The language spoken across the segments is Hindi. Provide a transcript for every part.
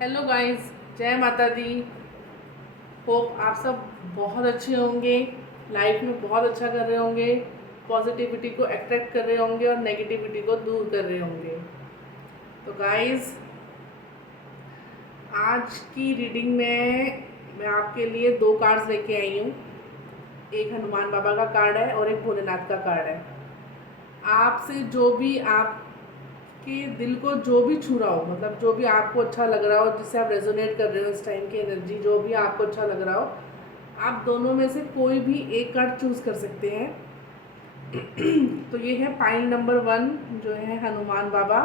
हेलो गाइस, जय माता दी। होप आप सब बहुत अच्छे होंगे, लाइफ में बहुत अच्छा कर रहे होंगे, पॉजिटिविटी को अट्रैक्ट कर रहे होंगे और नेगेटिविटी को दूर कर रहे होंगे। तो गाइस, आज की रीडिंग में मैं आपके लिए दो कार्ड्स लेके आई हूँ। एक हनुमान बाबा का कार्ड है और एक भोलेनाथ का कार्ड है। आपसे जो भी आपके दिल को जो भी छू रहा हो, मतलब जो भी आपको अच्छा लग रहा हो, जिससे आप रेजोनेट कर रहे हो, इस टाइम की एनर्जी जो भी आपको अच्छा लग रहा हो, आप दोनों में से कोई भी एक कार्ड चूज कर सकते हैं। तो ये है पाइल नंबर 1 जो है हनुमान बाबा,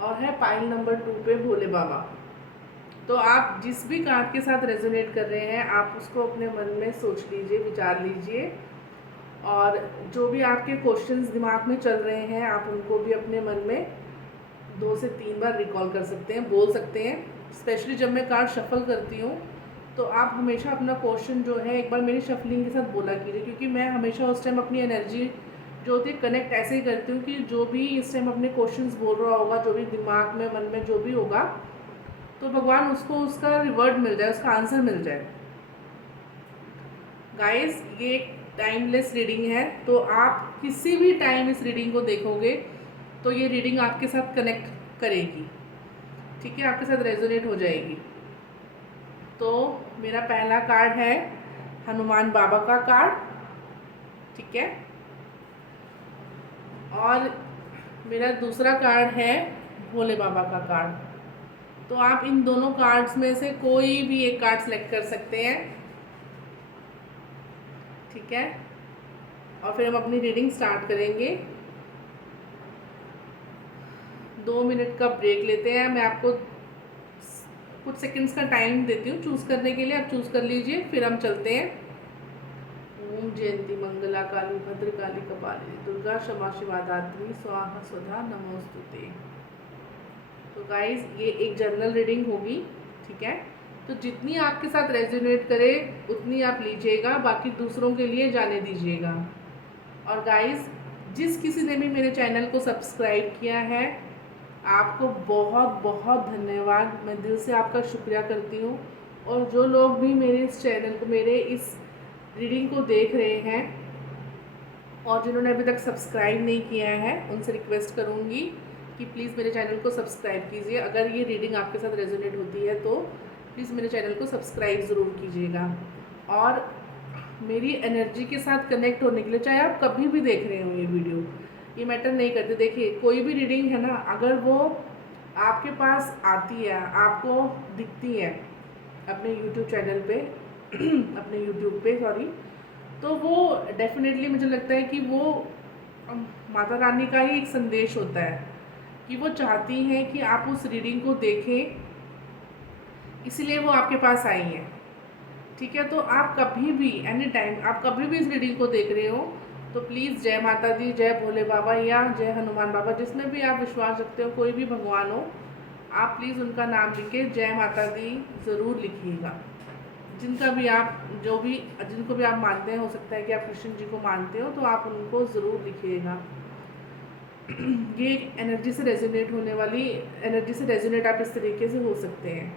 और है पाइल नंबर 2 पे भोले बाबा। तो आप जिस भी कार्ड के साथ रेजोनेट कर रहे हैं, आप उसको अपने मन में सोच लीजिए, विचार लीजिए, और जो भी आपके क्वेश्चंस दिमाग में चल रहे हैं, आप उनको भी अपने मन में 2 से 3 बार रिकॉल कर सकते हैं, बोल सकते हैं। स्पेशली जब मैं कार्ड शफल करती हूँ, तो आप हमेशा अपना क्वेश्चन जो है एक बार मेरी शफलिंग के साथ बोला कीजिए, क्योंकि मैं हमेशा उस टाइम अपनी एनर्जी जो होती है कनेक्ट ऐसे ही करती हूँ कि जो भी इस टाइम अपने क्वेश्चंस बोल रहा होगा, जो भी दिमाग में मन में जो भी होगा, तो भगवान उसको उसका रिवर्ड मिल जाए, उसका आंसर मिल जाए। गाइस, ये एक टाइमलेस रीडिंग है, तो आप किसी भी टाइम इस रीडिंग को देखोगे तो ये रीडिंग आपके साथ कनेक्ट करेगी, ठीक है, आपके साथ रेजोनेट हो जाएगी। तो मेरा पहला कार्ड है हनुमान बाबा का कार्ड, ठीक है, और मेरा दूसरा कार्ड है भोले बाबा का कार्ड। तो आप इन दोनों कार्ड्स में से कोई भी एक कार्ड सेलेक्ट कर सकते हैं, ठीक है, और फिर हम अपनी रीडिंग स्टार्ट करेंगे। 2 मिनट का ब्रेक लेते हैं। मैं आपको कुछ सेकंड्स का टाइम देती हूँ चूज़ करने के लिए, आप चूज़ कर लीजिए, फिर हम चलते हैं। ओम जयंती मंगला काली भद्र काली कपालिनी दुर्गा क्षमा शिवा धात्री स्वाहा स्वधा नमोस्तुते। तो गाइज, ये एक जनरल रीडिंग होगी, ठीक है, तो जितनी आपके साथ रेजोनेट करे उतनी आप लीजिएगा, बाकी दूसरों के लिए जाने दीजिएगा। और गाइज, जिस किसी ने भी मेरे चैनल को सब्सक्राइब किया है, आपको बहुत बहुत धन्यवाद, मैं दिल से आपका शुक्रिया करती हूँ। और जो लोग भी मेरे इस चैनल को, मेरे इस रीडिंग को देख रहे हैं और जिन्होंने अभी तक सब्सक्राइब नहीं किया है, उनसे रिक्वेस्ट करूँगी कि प्लीज़ मेरे चैनल को सब्सक्राइब कीजिए। अगर ये रीडिंग आपके साथ रेजोनेट होती है तो प्लीज़ मेरे चैनल को सब्सक्राइब ज़रूर कीजिएगा। और मेरी एनर्जी के साथ कनेक्ट होने के लिए, चाहे आप कभी भी देख रहे हो ये वीडियो, ये मैटर नहीं करते। देखिए, कोई भी रीडिंग है ना, अगर वो आपके पास आती है, आपको दिखती है अपने यूट्यूब चैनल पे अपने यूट्यूब पे, सॉरी, तो वो डेफिनेटली मुझे लगता है कि वो माता रानी का ही एक संदेश होता है कि वो चाहती हैं कि आप उस रीडिंग को देखें, इसलिए वो आपके पास आई हैं, ठीक है। तो आप कभी भी, एनी टाइम, आप कभी भी इस रीडिंग को देख रहे हो, तो प्लीज़ जय माता दी, जय भोले बाबा या जय हनुमान बाबा, जिसमें भी आप विश्वास रखते हो, कोई भी भगवान हो, आप प्लीज़ उनका नाम लिख के जय माता दी ज़रूर लिखिएगा। जिनका भी आप, जो भी, जिनको भी आप मानते हैं, हो सकता है कि आप कृष्ण जी को मानते हो, तो आप उनको ज़रूर लिखिएगा। ये एनर्जी से रेजोनेट होने वाली, एनर्जी से रेजोनेट आप इस तरीके से हो सकते हैं।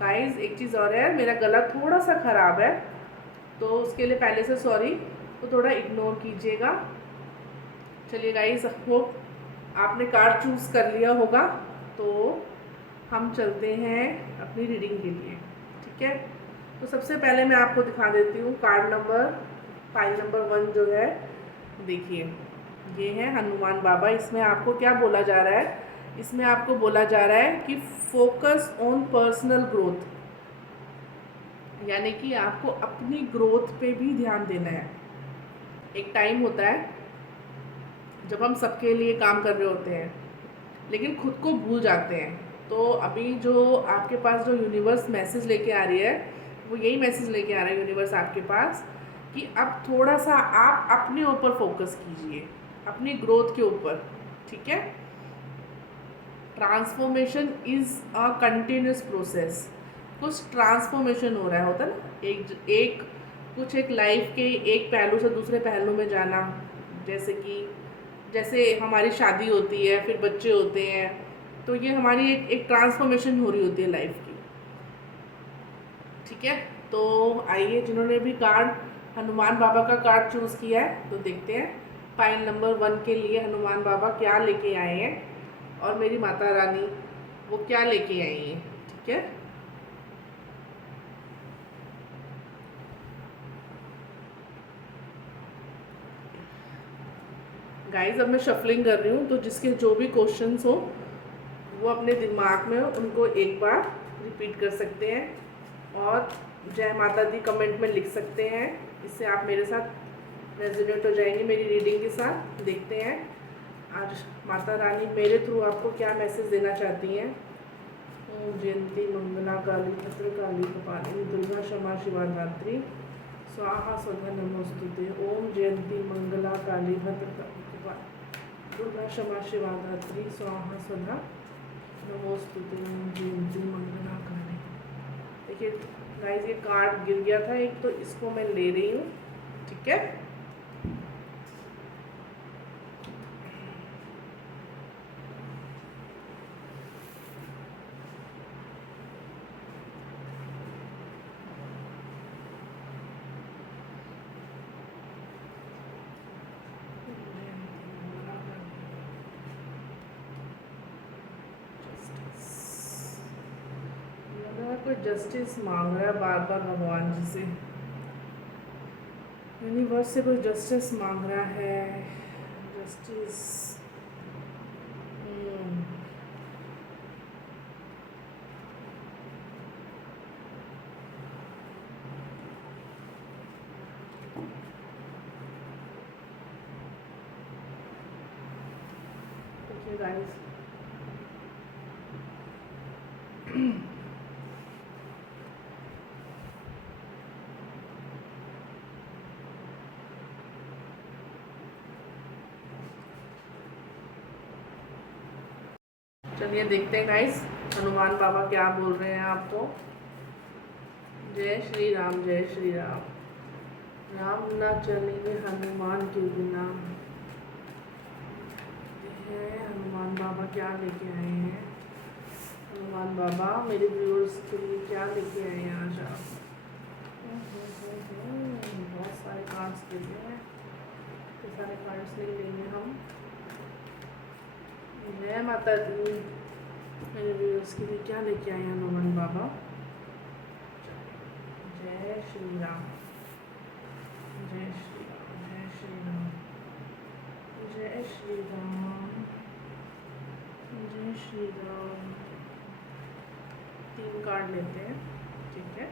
गाइस, एक चीज़ और है, मेरा गला थोड़ा सा ख़राब है, तो उसके लिए पहले से सॉरी, तो थोड़ा इग्नोर कीजिएगा। चलिए गाइस, होप आपने कार्ड चूज़ कर लिया होगा, तो हम चलते हैं अपनी रीडिंग के लिए, ठीक है। तो सबसे पहले मैं आपको दिखा देती हूँ कार्ड नंबर, फाइल नंबर 1 जो है, देखिए, ये है हनुमान बाबा। इसमें आपको क्या बोला जा रहा है? इसमें आपको बोला जा रहा है कि फोकस ऑन पर्सनल ग्रोथ, यानी कि आपको अपनी ग्रोथ पे भी ध्यान देना है। एक टाइम होता है जब हम सबके लिए काम कर रहे होते हैं, लेकिन खुद को भूल जाते हैं। तो अभी जो आपके पास जो यूनिवर्स मैसेज लेके आ रही है, वो यही मैसेज लेके आ रहा है यूनिवर्स आपके पास, कि अब थोड़ा सा आप अपने ऊपर फोकस कीजिए, अपनी ग्रोथ के ऊपर, ठीक है। Transformation is a continuous process. कुछ ट्रांसफॉर्मेशन हो रहा है, होता है ना, एक कुछ एक लाइफ के एक पहलू से दूसरे पहलू में जाना, जैसे कि जैसे हमारी शादी होती है, फिर बच्चे होते हैं, तो ये हमारी एक ट्रांसफॉर्मेशन हो रही होती है लाइफ की। ठीक है, तो आइए जिन्होंने भी कार्ड हनुमान बाबा का कार्ड चूज़ किया है तो देखते हैं पाइल नंबर 1 के लिए हनुमान बाबा क्या लेके आए हैं और मेरी माता रानी वो क्या लेके आई हैं। ठीक है, गाइस अब मैं शफलिंग कर रही हूँ, तो जिसके जो भी क्वेश्चंस हो वो अपने दिमाग में उनको एक बार रिपीट कर सकते हैं और जय माता दी कमेंट में लिख सकते हैं। इससे आप मेरे साथ रेजोनेट हो जाएंगे मेरी रीडिंग के साथ। देखते हैं आज माता रानी मेरे थ्रू आपको क्या मैसेज देना चाहती हैं। ओम जयंती मंगला काली भद्र काली कपालिनी दुर्गा क्षमा शिवा धात्री स्वाहा स्वधा नमोस्तुते। ओम जयंती मंगला काली भद्र काली कपालिनी दुर्गा क्षमा शिवा धात्री स्वाहा स्वधा नमोस्तुते। ओम जयंती मंगला काली। देखिए गाइस ये कार्ड गिर गया था एक, तो इसको मैं ले रही हूँ। ठीक है, कोई जस्टिस मांग रहा है बार बार भगवान जी से, यूनिवर्स से कोई जस्टिस मांग रहा है। जस्टिस देखिए गाइस चलिए देखते हैं गाइस हनुमान बाबा क्या बोल रहे हैं आपको। जय श्री राम, जय श्री राम। राम ना चलेंगे हनुमान के बिना। हनुमान बाबा क्या लेके आए हैं। हनुमान बाबा मेरे व्यूअर्स के लिए क्या लेके आए हैं आज आप। बहुत सारे कार्ड्स लेते हैं, तो सारे कार्ड्स ले लेंगे हम। जय माता दी। मेरे व्यूअर्स के लिए क्या लेके आए हैं हनुमान बाबा। जय श्री राम, जय श्री राम, जय श्री राम, जय श्री राम, जय श्री राम। 3 कार्ड लेते हैं। ठीक है,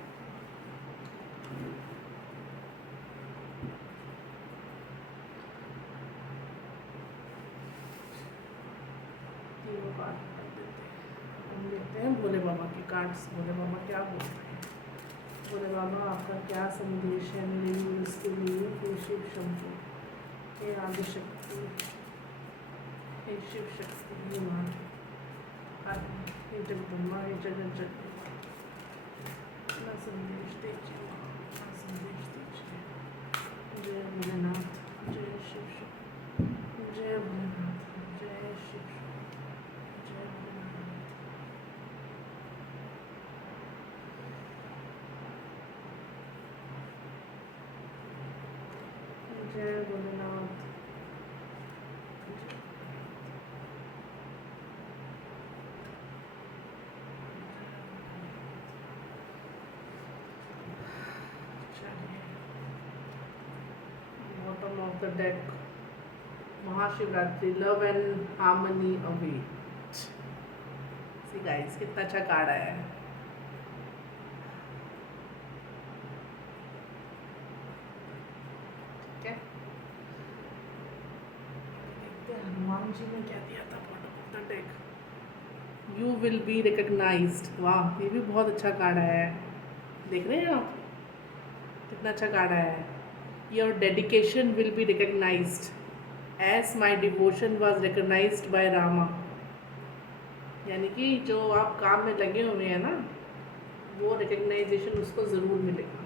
तीनों कार्ड कर देते हैं। हम देखते हैं भोले बाबा के कार्ड्स। भोले बाबा क्या बोल रहे हैं। भोले बाबा आपका क्या संदेश है मेरे इसके लिए। हे शिव शंभु, हे आदिशक्ति, हे शिव शक्ति, हे माँ, हे जगदम्बा, हे जगत जननी, अपना संदेश दीजिए माँ, अपना संदेश दीजिए। जय भोलेनाथ, जय शिव शक्ति, जय भोलेनाथ, जय शिव शक्ति, जय भोलेनाथ। जय Bholenath. Bottom of the deck, Mahashivratri, love and harmony await. See guys कितना अच्छा कार्ड आया है। ठीक है, देखते हैं हनुमान जी ने क्या दिया था bottom of the deck. You will be recognised. वाह, ये भी बहुत अच्छा कार्ड आया है। देख रहे हैं आप कितना अच्छा कार्ड आया है। Your dedication will be recognised as my devotion was recognised by Rama. यानी कि जो आप काम में लगे हुए हैं ना, वो रिकग्नाइजेशन उसको ज़रूर मिलेगा।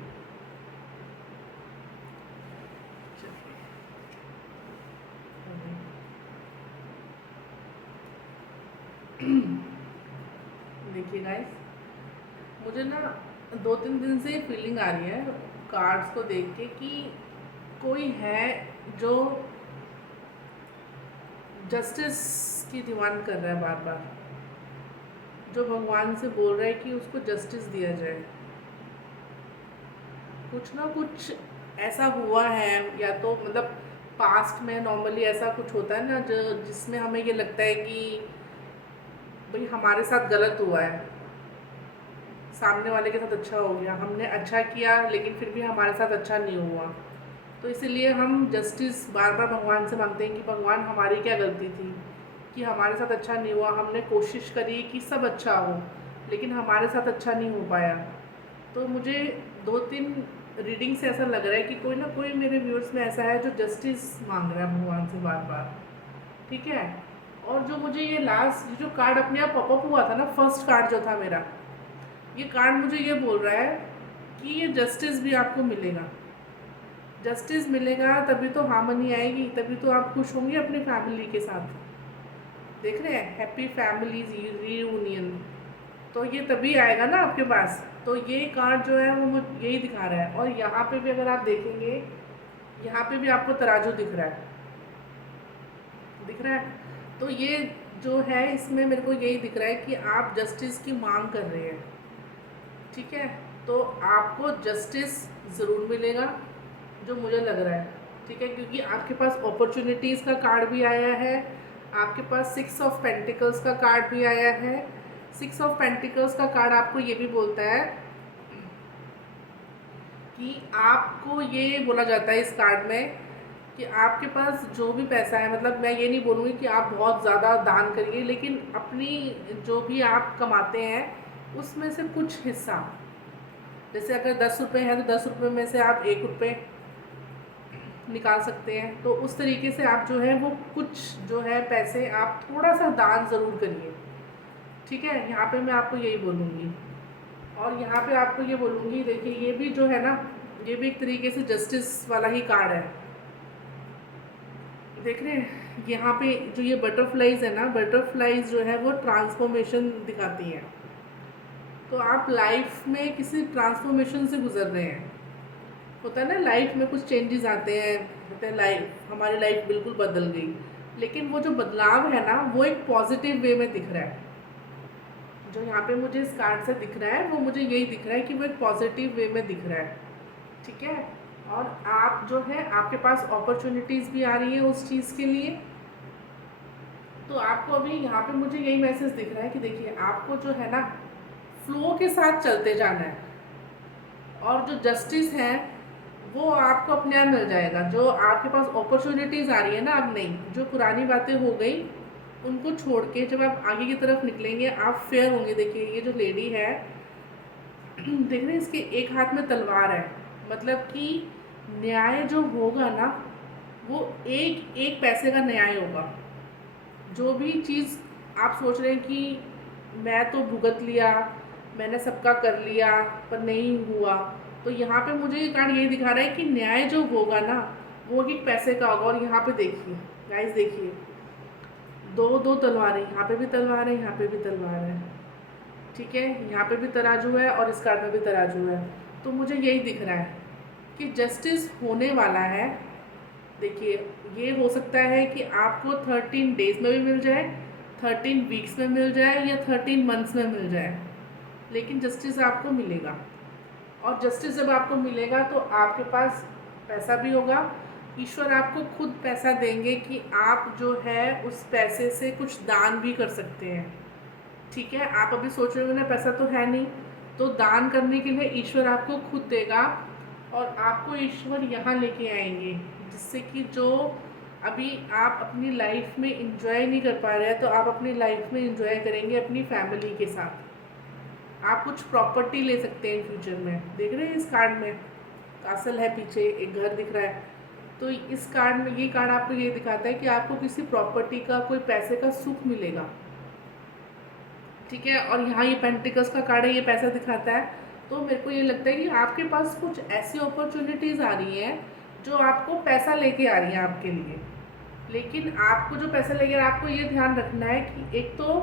देखिए गाइस, मुझे ना 2-3 दिन से ये फीलिंग आ रही है कार्ड्स को देख के कि कोई है जो जस्टिस की डिमांड कर रहा है बार बार, जो भगवान से बोल रहा है कि उसको जस्टिस दिया जाए। कुछ ना कुछ ऐसा हुआ है, या तो मतलब पास्ट में नॉर्मली ऐसा कुछ होता है ना जो जिसमें हमें ये लगता है कि भाई हमारे साथ गलत हुआ है, सामने वाले के साथ अच्छा हो गया, हमने अच्छा किया लेकिन फिर भी हमारे साथ अच्छा नहीं हुआ, तो इसीलिए हम जस्टिस बार बार भगवान से मांगते हैं कि भगवान हमारी क्या गलती थी कि हमारे साथ अच्छा नहीं हुआ, हमने कोशिश करी कि सब अच्छा हो लेकिन हमारे साथ अच्छा नहीं हो पाया। तो मुझे 2-3 रीडिंग से ऐसा लग रहा है कि कोई ना कोई मेरे व्यूअर्स में ऐसा है जो जस्टिस मांग रहा है भगवान से बार बार, ठीक है। और जो मुझे ये लास्ट जो कार्ड अपने आप पॉपअप हुआ था ना, फर्स्ट कार्ड जो था मेरा, ये कार्ड मुझे ये बोल रहा है कि ये जस्टिस भी आपको मिलेगा, जस्टिस मिलेगा तभी तो हार्मनी आएगी, तभी तो आप खुश होंगे अपनी फैमिली के साथ। देख रहे हैं, हैप्पी फैमिलीज रीयूनियन, तो ये तभी आएगा ना आपके पास। तो ये कार्ड जो है वो मुझे यही दिखा रहा है। और यहाँ पे भी अगर आप देखेंगे, यहाँ पे भी आपको तराजू दिख रहा है, दिख रहा है। तो ये जो है इसमें मेरे को यही दिख रहा है कि आप जस्टिस की मांग कर रहे हैं, ठीक है। तो आपको जस्टिस ज़रूर मिलेगा, जो मुझे लग रहा है, ठीक है, क्योंकि आपके पास अपॉर्चुनिटीज़ का कार्ड भी आया है, आपके पास 6 ऑफ पेंटिकल्स का कार्ड भी आया है। 6 ऑफ पेंटिकल्स का कार्ड आपको ये भी बोलता है कि आपको ये बोला जाता है इस कार्ड में कि आपके पास जो भी पैसा है, मतलब मैं ये नहीं बोलूँगी कि आप बहुत ज़्यादा दान करिए, लेकिन अपनी जो भी आप कमाते हैं उसमें से कुछ हिस्सा, जैसे अगर 10 रुपये है तो 10 रुपये में से आप 1 रुपये निकाल सकते हैं। तो उस तरीके से आप जो है वो कुछ जो है पैसे आप थोड़ा सा दान ज़रूर करिए, ठीक है। यहाँ पे मैं आपको यही बोलूँगी। और यहाँ पे आपको ये बोलूँगी, देखिए ये भी जो है ना, ये भी एक तरीके से जस्टिस वाला ही कार्ड है। देख रहे हैं यहाँ पे जो ये बटरफ्लाइज है ना, बटरफ्लाइज जो है वो ट्रांसफॉर्मेशन दिखाती हैं। तो आप लाइफ में किसी ट्रांसफॉर्मेशन से गुजर रहे हैं, होता है ना लाइफ में कुछ चेंजेस आते हैं, होते हैं लाइफ, हमारी लाइफ बिल्कुल बदल गई, लेकिन वो जो बदलाव है ना वो एक पॉजिटिव वे में दिख रहा है। जो यहाँ पे मुझे इस कार्ड से दिख रहा है वो मुझे यही दिख रहा है कि वो एक पॉजिटिव वे में दिख रहा है, ठीक है। और आप जो है आपके पास अपॉर्चुनिटीज़ भी आ रही है उस चीज़ के लिए। तो आपको अभी यहाँ पे मुझे यही मैसेज दिख रहा है कि देखिए आपको जो है ना फ्लो के साथ चलते जाना है, और जो जस्टिस है वो आपको अपने आप मिल जाएगा। जो आपके पास अपॉर्चुनिटीज़ आ रही है ना, अब नहीं, जो पुरानी बातें हो गई उनको छोड़ के जब आप आगे की तरफ निकलेंगे आप फेयर होंगे। देखिए ये जो लेडी है देख रहे हैं, इसके एक हाथ में तलवार है, मतलब कि न्याय जो होगा ना वो एक एक पैसे का न्याय होगा। जो भी चीज़ आप सोच रहे हैं कि मैं तो भुगत लिया, मैंने सबका कर लिया पर नहीं हुआ, तो यहाँ पे मुझे ये कार्ड यही दिखा रहा है कि न्याय जो होगा ना वो एक पैसे का होगा। और यहाँ पे देखिए गाइस, देखिए दो दो तलवारें, यहाँ पे भी तलवार है, यहाँ पे भी तलवार है, ठीक है। यहाँ पे भी तराजू है और इस कार्ड में भी तराजू है। तो मुझे यही दिख रहा है कि जस्टिस होने वाला है। देखिए ये हो सकता है कि आपको 13 डेज में भी मिल जाए, 13 वीक्स में मिल जाए, या 13 मंथ्स में मिल जाए, लेकिन जस्टिस आपको मिलेगा। और जस्टिस जब आपको मिलेगा तो आपके पास पैसा भी होगा, ईश्वर आपको खुद पैसा देंगे कि आप जो है उस पैसे से कुछ दान भी कर सकते हैं, ठीक है। आप अभी सोच रहे हो ना पैसा तो है नहीं, तो दान करने के लिए ईश्वर आपको खुद देगा, और आपको ईश्वर यहाँ लेके आएंगे, जिससे कि जो अभी आप अपनी लाइफ में इंजॉय नहीं कर पा रहे हैं तो आप अपनी लाइफ में इंजॉय करेंगे अपनी फैमिली के साथ। आप कुछ प्रॉपर्टी ले सकते हैं फ्यूचर में। देख रहे हैं इस कार्ड में कासल है, पीछे एक घर दिख रहा है। तो इस कार्ड में ये कार्ड आपको ये दिखाता है कि आपको किसी प्रॉपर्टी का, कोई पैसे का सुख मिलेगा, ठीक है। और यहाँ ये पेंटिकल्स का कार्ड है, ये पैसा दिखाता है। तो मेरे को ये लगता है कि आपके पास कुछ ऐसी अपॉर्चुनिटीज़ आ रही हैं जो आपको पैसा लेके आ रही हैं आपके लिए, लेकिन आपको जो पैसा लेके आपको ये ध्यान रखना है कि एक तो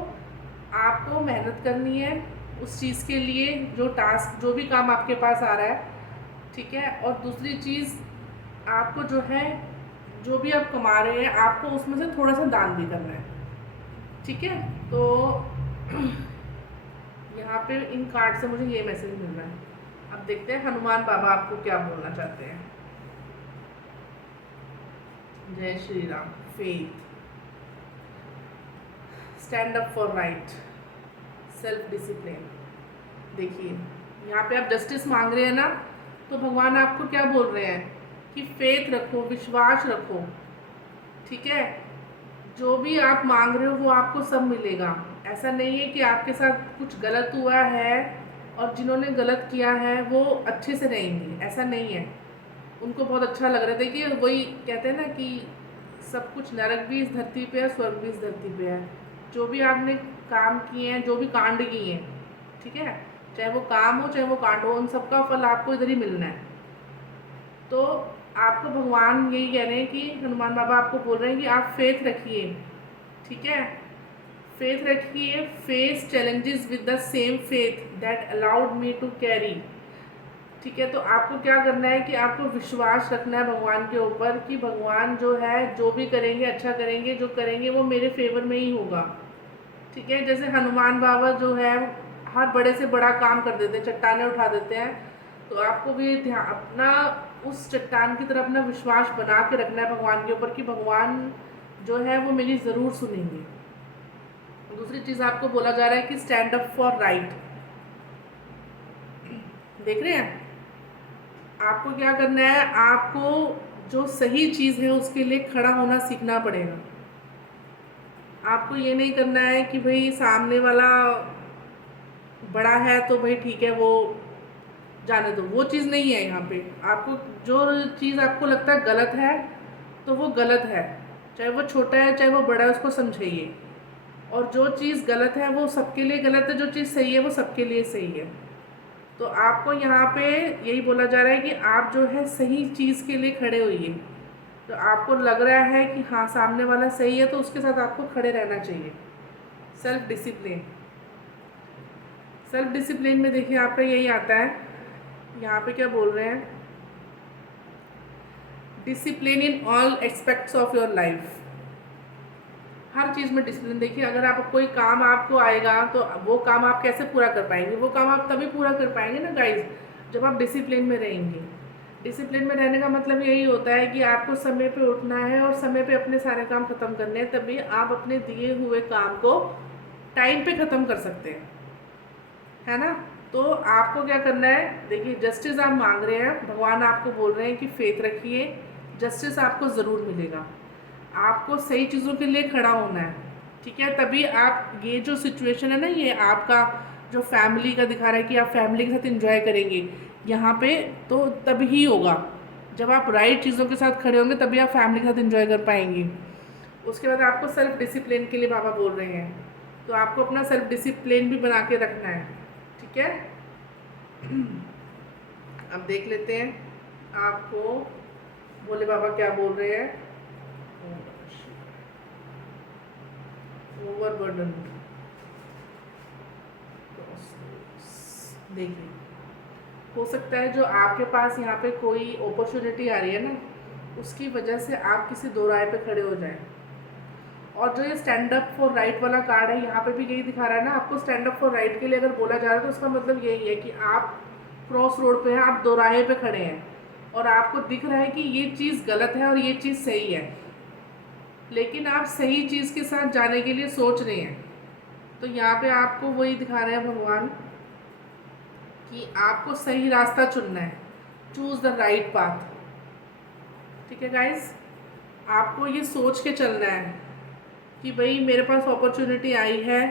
आपको मेहनत करनी है, उस चीज़ के लिए जो टास्क, जो भी काम आपके पास आ रहा है, ठीक है। और दूसरी चीज़, आपको जो है, जो भी आप कमा रहे हैं, आपको उसमें से थोड़ा सा दान भी करना है, ठीक है। तो यहाँ पे इन कार्ड से मुझे ये मैसेज मिल रहा है। अब देखते हैं हनुमान बाबा आपको क्या बोलना चाहते हैं। जय Shri Ram. Faith, stand up for right, self discipline. देखिए यहाँ पे आप जस्टिस मांग रहे हैं ना, तो भगवान आपको क्या बोल रहे हैं कि फेथ रखो, विश्वास रखो, ठीक है। जो भी आप मांग रहे हो वो आपको सब मिलेगा। ऐसा नहीं है कि आपके साथ कुछ गलत हुआ है और जिन्होंने गलत किया है वो अच्छे से रहेंगे, ऐसा नहीं है। उनको बहुत अच्छा लग रहा है। देखिए वही कहते हैं ना कि सब कुछ, नरक भी इस धरती पे है, स्वर्ग भी इस धरती पे है। जो भी आपने काम किए हैं, जो भी कांड किए हैं, ठीक है, चाहे वो काम हो चाहे वो कांड हो, उन सबका फल आपको इधर ही मिलना है। तो आपको भगवान यही कह रहे हैं कि हनुमान बाबा आपको बोल रहे हैं कि आप फेथ रखिए, ठीक है। फेथ रखिए, face challenges with the same faith that allowed me to carry, ठीक है। तो आपको क्या करना है कि आपको विश्वास रखना है भगवान के ऊपर कि भगवान जो है जो भी करेंगे अच्छा करेंगे, जो करेंगे वो मेरे फेवर में ही होगा, ठीक है। जैसे हनुमान बाबा जो है हर बड़े से बड़ा काम कर देते हैं, चट्टाने उठा देते हैं। तो आपको भी ध्यान अपना उस चट्टान की तरफ अपना विश्वास बना के रखना है भगवान के ऊपर कि भगवान जो है वो मेरी ज़रूर सुनेंगे। दूसरी चीज़ आपको बोला जा रहा है कि स्टैंड अप फॉर राइट। देख रहे हैं, आपको क्या करना है, आपको जो सही चीज़ है उसके लिए खड़ा होना सीखना पड़ेगा। आपको ये नहीं करना है कि भाई सामने वाला बड़ा है तो भाई ठीक है वो जाने दो, वो चीज़ नहीं है यहाँ पे। आपको जो चीज़ आपको लगता है गलत है तो वो गलत है, चाहे वो छोटा है चाहे वो बड़ा है, उसको समझाइए। और जो चीज़ गलत है वो सबके लिए गलत है, जो चीज़ सही है वो सबके लिए सही है। तो आपको यहाँ पे यही बोला जा रहा है कि आप जो है सही चीज़ के लिए खड़े होइए। तो आपको लग रहा है कि हाँ सामने वाला सही है तो उसके साथ आपको खड़े रहना चाहिए। सेल्फ डिसिप्लिन, सेल्फ डिसिप्लिन में देखिए आपका यही आता है। यहाँ पे क्या बोल रहे हैं, discipline in all aspects of your life. हर चीज़ में डिसिप्लिन। देखिए अगर आप कोई काम आपको आएगा तो वो काम आप कैसे पूरा कर पाएंगे, वो काम आप तभी पूरा कर पाएंगे ना गाइज, जब आप डिसिप्लिन में रहेंगे। डिसिप्लिन में रहने का मतलब यही होता है कि आपको समय पे उठना है और समय पे अपने सारे काम ख़त्म करने हैं, तभी आप अपने दिए हुए काम को टाइम पे ख़त्म कर सकते हैं, है ना। तो आपको क्या करना है, देखिए जस्टिस आप मांग रहे हैं, भगवान आपको बोल रहे हैं कि फेथ रखिए, जस्टिस आपको ज़रूर मिलेगा। आपको सही चीज़ों के लिए खड़ा होना है, ठीक है। तभी आप, ये जो सिचुएशन है ना, ये आपका जो फैमिली का दिखा रहा है कि आप फैमिली के साथ एंजॉय करेंगे यहाँ पे, तो तभी होगा जब आप राइट चीज़ों के साथ खड़े होंगे, तभी आप फैमिली के साथ एंजॉय कर पाएंगे। उसके बाद आपको सेल्फ डिसिप्लिन के लिए बाबा बोल रहे हैं, तो आपको अपना सेल्फ डिसिप्लिन भी बना के रखना है, ठीक है। अब देख लेते हैं आपको भोले बाबा क्या बोल रहे हैं। ओवरबर्डन, देखिए हो सकता है जो आपके पास यहाँ पे कोई अपॉर्चुनिटी आ रही है ना, उसकी वजह से आप किसी दो राय पे खड़े हो जाएं। और जो ये स्टैंड अप फॉर राइट वाला कार्ड है, यहाँ पे भी यही दिखा रहा है ना, आपको स्टैंड अप फॉर राइट के लिए अगर बोला जा रहा है तो उसका मतलब यही है कि आप क्रॉस रोड पे हैं, आप दो राहे पे खड़े हैं और आपको दिख रहा है कि ये चीज़ गलत है और ये चीज़ सही है, लेकिन आप सही चीज़ के साथ जाने के लिए सोच रहे हैं। तो यहाँ पे आपको वही दिखा रहे हैं भगवान कि आपको सही रास्ता चुनना है, चूज़ द राइट पाथ, ठीक है गाइस। आपको ये सोच के चलना है कि भाई मेरे पास अपॉर्चुनिटी आई है,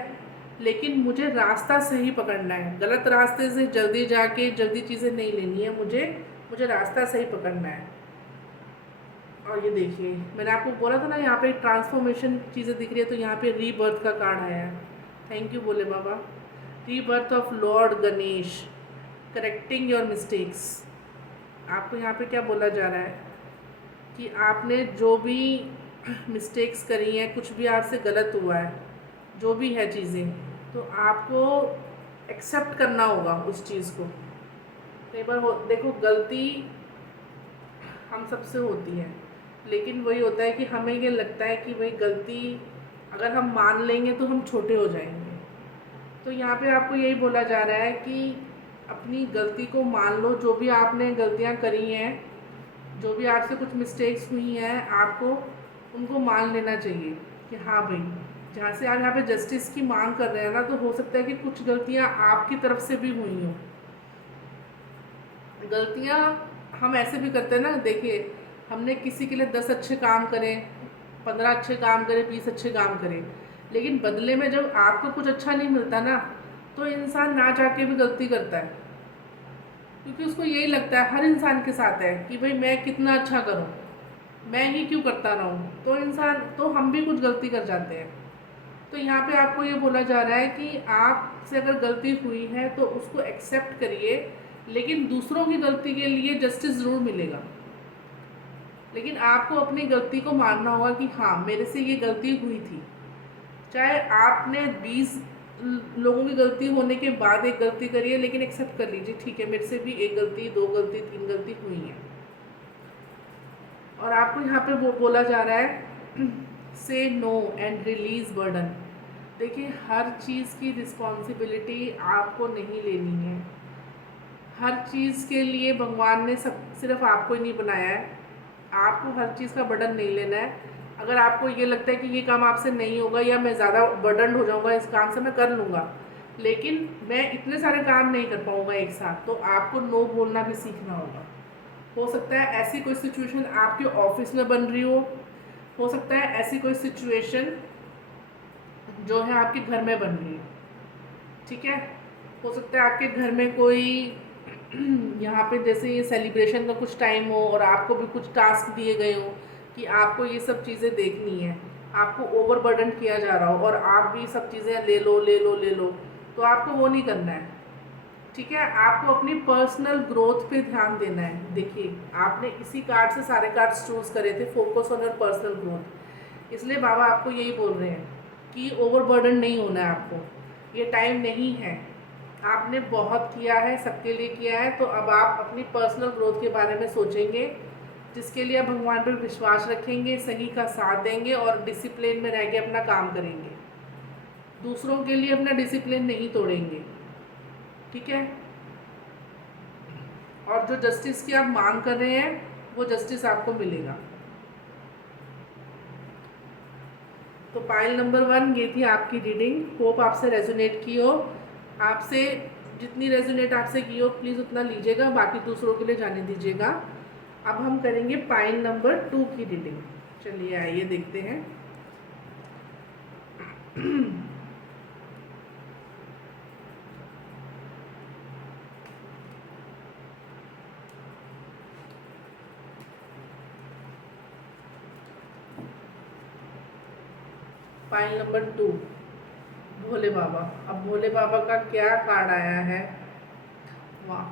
लेकिन मुझे रास्ता सही पकड़ना है, गलत रास्ते से जल्दी जाके जल्दी चीज़ें नहीं लेनी है, मुझे रास्ता सही पकड़ना है। और ये देखिए मैंने आपको बोला था ना, यहाँ पे ट्रांसफॉर्मेशन चीज़ें दिख रही है, तो यहाँ पे रीबर्थ का कार्ड आया है। Thank you Bhole Baba. Rebirth of lord Ganesha, correcting your mistakes. आपको यहाँ पे क्या बोला जा रहा है कि आपने जो भी मिस्टेक्स करी हैं, कुछ भी आपसे गलत हुआ है, जो भी है चीज़ें, तो आपको एक्सेप्ट करना होगा उस चीज़ को। कई बार देखो गलती हम सबसे होती है, लेकिन वही होता है कि हमें ये लगता है कि भाई गलती अगर हम मान लेंगे तो हम छोटे हो जाएंगे। तो यहाँ पे आपको यही बोला जा रहा है कि अपनी गलती को मान लो, जो भी आपने गलतियाँ करी हैं, जो भी आपसे कुछ मिस्टेक्स हुई हैं, आपको उनको मान लेना चाहिए कि हाँ भाई, जहाँ से आप यहाँ पे जस्टिस की मांग कर रहे हैं ना, तो हो सकता है कि कुछ गलतियाँ आपकी तरफ से भी हुई हों। गलतियाँ हम ऐसे भी करते हैं ना, देखिए हमने किसी के लिए 10 अच्छे काम करें, 15 अच्छे काम करें, 20 अच्छे काम करें, लेकिन बदले में जब आपको कुछ अच्छा नहीं मिलता ना, तो इंसान ना चाह के भी गलती करता है, क्योंकि उसको यही लगता है, हर इंसान के साथ है कि भाई मैं कितना अच्छा करूं, मैं ही क्यों करता रहूं। तो हम भी कुछ गलती कर जाते हैं। तो यहाँ पे आपको ये बोला जा रहा है कि आपसे अगर गलती हुई है तो उसको एक्सेप्ट करिए, लेकिन दूसरों की गलती के लिए जस्टिस ज़रूर मिलेगा। लेकिन आपको अपनी गलती को मानना होगा कि हाँ, मेरे से ये गलती हुई थी। चाहे आपने 20 लोगों की गलती होने के बाद एक गलती करी है, लेकिन एक्सेप्ट कर लीजिए, ठीक है, मेरे से भी एक गलती, 2 गलती, 3 गलती हुई है। और आपको यहाँ पे बोला जा रहा है से नो एंड रिलीज बर्डन। देखिए, हर चीज़ की रिस्पॉन्सिबिलिटी आपको नहीं लेनी है। हर चीज़ के लिए भगवान ने सिर्फ आपको ही नहीं बनाया है। आपको हर चीज़ का बर्डन नहीं लेना है। अगर आपको ये लगता है कि ये काम आपसे नहीं होगा या मैं ज़्यादा बर्डन हो जाऊंगा इस काम से, मैं कर लूँगा, लेकिन मैं इतने सारे काम नहीं कर पाऊँगा एक साथ, तो आपको नो बोलना भी सीखना होगा। हो सकता है ऐसी कोई सिचुएशन आपके ऑफिस में बन रही हो सकता है ऐसी कोई सिचुएशन जो है आपके घर में बन रही है, ठीक है। हो सकता है आपके घर में कोई यहाँ पे जैसे ये सेलिब्रेशन का कुछ टाइम हो और आपको भी कुछ टास्क दिए गए हो कि आपको ये सब चीज़ें देखनी है, आपको ओवरबर्डन किया जा रहा हो और आप भी सब चीज़ें ले लो ले लो ले लो, तो आपको वो नहीं करना है, ठीक है। आपको अपनी पर्सनल ग्रोथ पे ध्यान देना है। देखिए, आपने इसी कार्ड से सारे कार्ड्स चूज करे थे, focus on your personal growth, इसलिए बाबा आपको यही बोल रहे हैं कि ओवरबर्डन नहीं होना है आपको, ये टाइम नहीं है। आपने बहुत किया है, सबके लिए किया है, तो अब आप अपनी पर्सनल ग्रोथ के बारे में सोचेंगे, जिसके लिए आप भगवान पर विश्वास रखेंगे, सही का साथ देंगे और डिसिप्लिन में रह के अपना काम करेंगे। दूसरों के लिए अपना डिसिप्लिन नहीं तोड़ेंगे, ठीक है। और जो जस्टिस की आप मांग कर रहे हैं, वो जस्टिस आपको मिलेगा। तो पाइल नंबर 1 ये थी आपकी रीडिंग। होप आपसे रेजोनेट की हो। आपसे जितनी रेजोनेट आपसे की हो प्लीज़ उतना लीजिएगा, बाकी दूसरों के लिए जाने दीजिएगा। अब हम करेंगे पाइल नंबर 2 की रीडिंग। चलिए आइए देखते हैं। पाइल नंबर 2, भोले बाबा। अब भोले बाबा का क्या कार्ड आया है, वाह।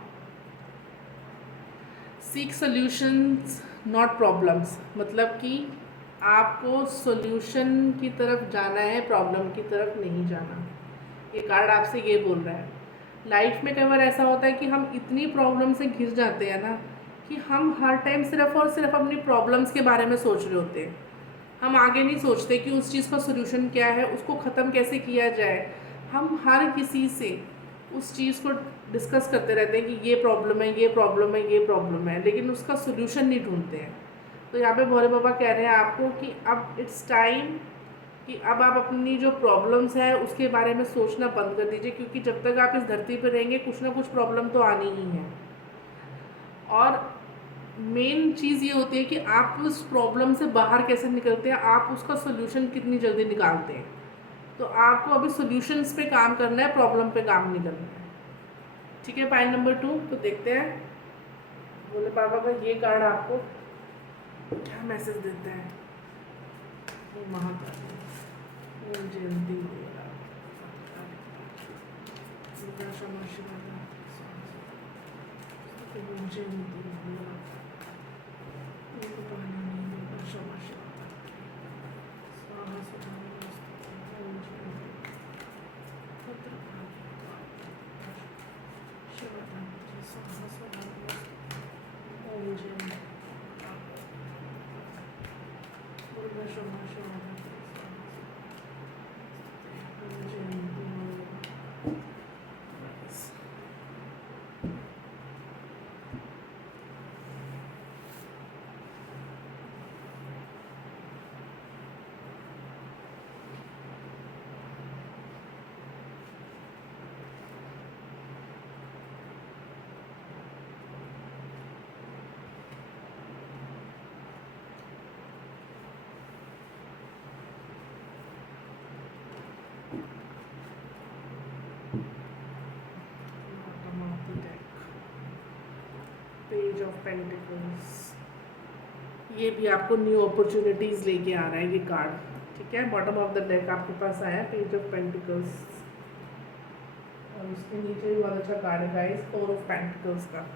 सीक सॉल्यूशंस नॉट प्रॉब्लम्स, मतलब कि आपको सॉल्यूशन की तरफ जाना है, प्रॉब्लम की तरफ नहीं जाना। ये कार्ड आपसे ये बोल रहा है। लाइफ में कई बार ऐसा होता है कि हम इतनी प्रॉब्लम से घिर जाते हैं ना, कि हम हर टाइम सिर्फ और सिर्फ अपनी प्रॉब्लम्स के बारे में सोच रहे होते हैं। हम आगे नहीं सोचते कि उस चीज़ का सोल्यूशन क्या है, उसको ख़त्म कैसे किया जाए। हम हर किसी से उस चीज़ को डिस्कस करते रहते हैं कि ये प्रॉब्लम है, ये प्रॉब्लम है, ये प्रॉब्लम है, लेकिन उसका सोल्यूशन नहीं ढूंढते हैं। तो यहाँ पे भोले बाबा कह रहे हैं आपको कि अब इट्स टाइम कि अब आप अपनी जो प्रॉब्लम्स है उसके बारे में सोचना बंद कर दीजिए, क्योंकि जब तक आप इस धरती पर रहेंगे कुछ ना कुछ प्रॉब्लम तो आनी ही है। और मेन चीज़ ये होती है कि आप उस प्रॉब्लम से बाहर कैसे निकलते हैं, आप उसका सोल्यूशन कितनी जल्दी निकालते हैं। तो आपको अभी सोल्यूशंस पे काम करना है, प्रॉब्लम पे काम नहीं करना है, ठीक है। पाइल नंबर 2, तो देखते हैं भोले बाबा का ये कार्ड आपको क्या मैसेज देता है। महाकाल जयंती पेंटिकल्स, ये भी आपको न्यू अपॉर्चुनिटीज़ लेके आ रहा है ये कार्ड, ठीक है। बॉटम ऑफ द डेक आपके पास आया पेज ऑफ पेंटिकल्स, और उसके नीचे भी बहुत अच्छा कार्ड है गाइस, 4 ऑफ पेंटिकल्स का।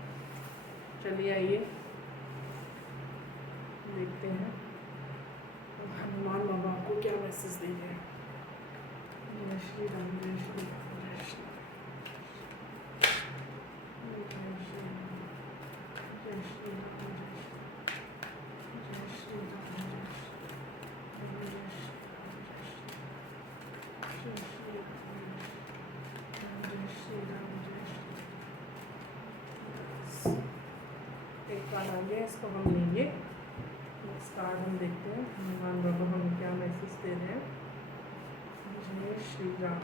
चलिए आइए देखते हैं हनुमान बाबा आपको क्या मैसेज दे रहे हैं। जय श्री राम, जय श्री राम, जय श्री राम, जय श्री राम, जय श्री राम, जय श्री राम, जय श्री राम, एक कार्ड आ गया, इसको हम लेंगे। नेक्स्ट कार्ड हम देखते हैं हनुमान बाबा हमें क्या मैसेज दे रहे हैं। जय श्री राम,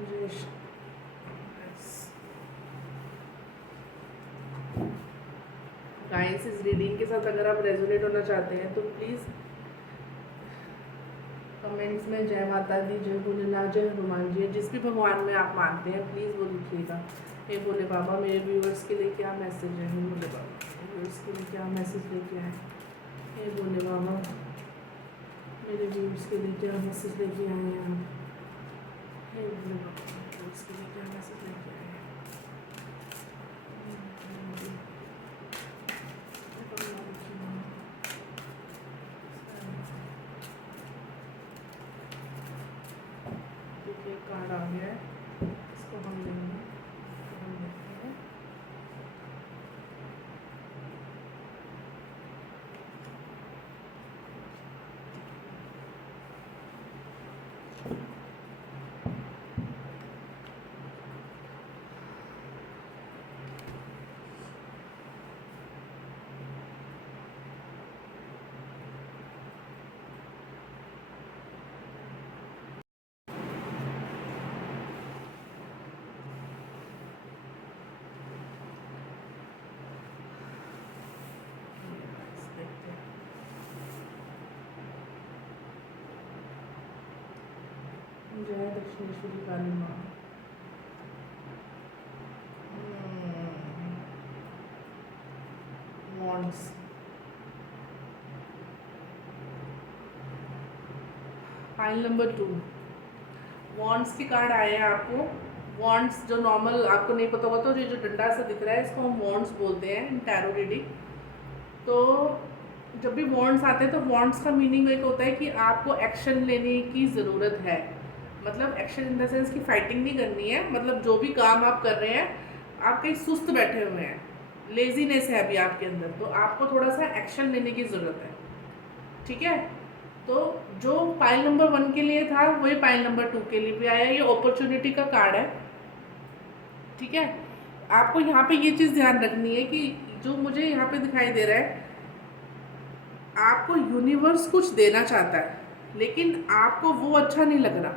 जय श्री, गाइस इस रीडिंग के साथ अगर आप रेजोनेट होना चाहते हैं तो प्लीज़ कमेंट्स में जय माता दी, जय भोलेनाथ, जय हनुमान जी, जिस भी भगवान में आप मानते हैं प्लीज़ वो लिखिएगा। हे भोले बाबा मेरे व्यूअर्स के लिए क्या मैसेज है, हे भोले बाबा व्यूअर्स के लिए क्या मैसेज लेके आए, हे भोले बाबा मेरे व्यूअर्स के लिए क्या मैसेज लेके आए हैं आप, हे भोले बाबा व्यूअर्स के लिए क्या मैसेज लेके आए हैं। देखिए कार्ड आ गया है, इसको हम लेंगे, इसको हम देखते हैं। देखते हैं। जय दक्षिणेश्वरी काली माँ। वॉन्ड्स, फाइल नंबर 2, वॉन्ड्स के कार्ड आए हैं आपको। वॉन्ड्स जो नॉर्मल आपको नहीं पता होगा तो ये जो डंडा सा दिख रहा है इसको हम वॉन्ड्स बोलते हैं टैरो रीडिंग। तो जब भी वॉन्ड्स आते हैं तो वॉन्ड्स का मीनिंग एक होता है कि आपको एक्शन लेने की ज़रूरत है, मतलब एक्शन इन द सेंस कि फाइटिंग नहीं करनी है, मतलब जो भी काम आप कर रहे हैं आप कहीं सुस्त बैठे हुए हैं, लेजीनेस है अभी आपके अंदर, तो आपको थोड़ा सा एक्शन लेने की ज़रूरत है, ठीक है। तो जो पाइल नंबर 1 के लिए था वही पाइल नंबर 2 के लिए भी आया। ये अपॉर्चुनिटी का कार्ड है, ठीक है। आपको यहाँ पे ये चीज़ ध्यान रखनी है कि जो मुझे यहाँ पे दिखाई दे रहा है, आपको यूनिवर्स कुछ देना चाहता है लेकिन आपको वो अच्छा नहीं लग रहा।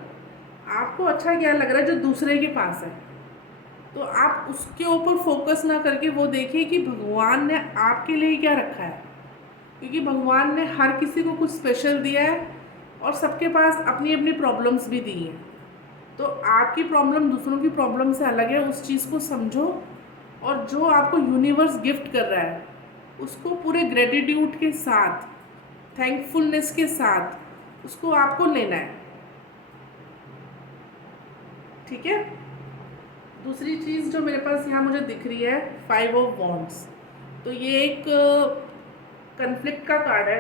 आपको अच्छा क्या लग रहा है, जो दूसरे के पास है, तो आप उसके ऊपर फोकस ना करके वो देखिए कि भगवान ने आपके लिए क्या रखा है, क्योंकि भगवान ने हर किसी को कुछ स्पेशल दिया है और सबके पास अपनी अपनी प्रॉब्लम्स भी दी हैं। तो आपकी प्रॉब्लम दूसरों की प्रॉब्लम से अलग है, उस चीज़ को समझो, और जो आपको यूनिवर्स गिफ्ट कर रहा है उसको पूरे ग्रेटिट्यूड के साथ, थैंकफुलनेस के साथ उसको आपको लेना है, ठीक है। दूसरी चीज़ जो मेरे पास यहाँ मुझे दिख रही है 5 ऑफ वॉन्ड्स, तो ये एक कन्फ्लिक्ट का कार्ड है।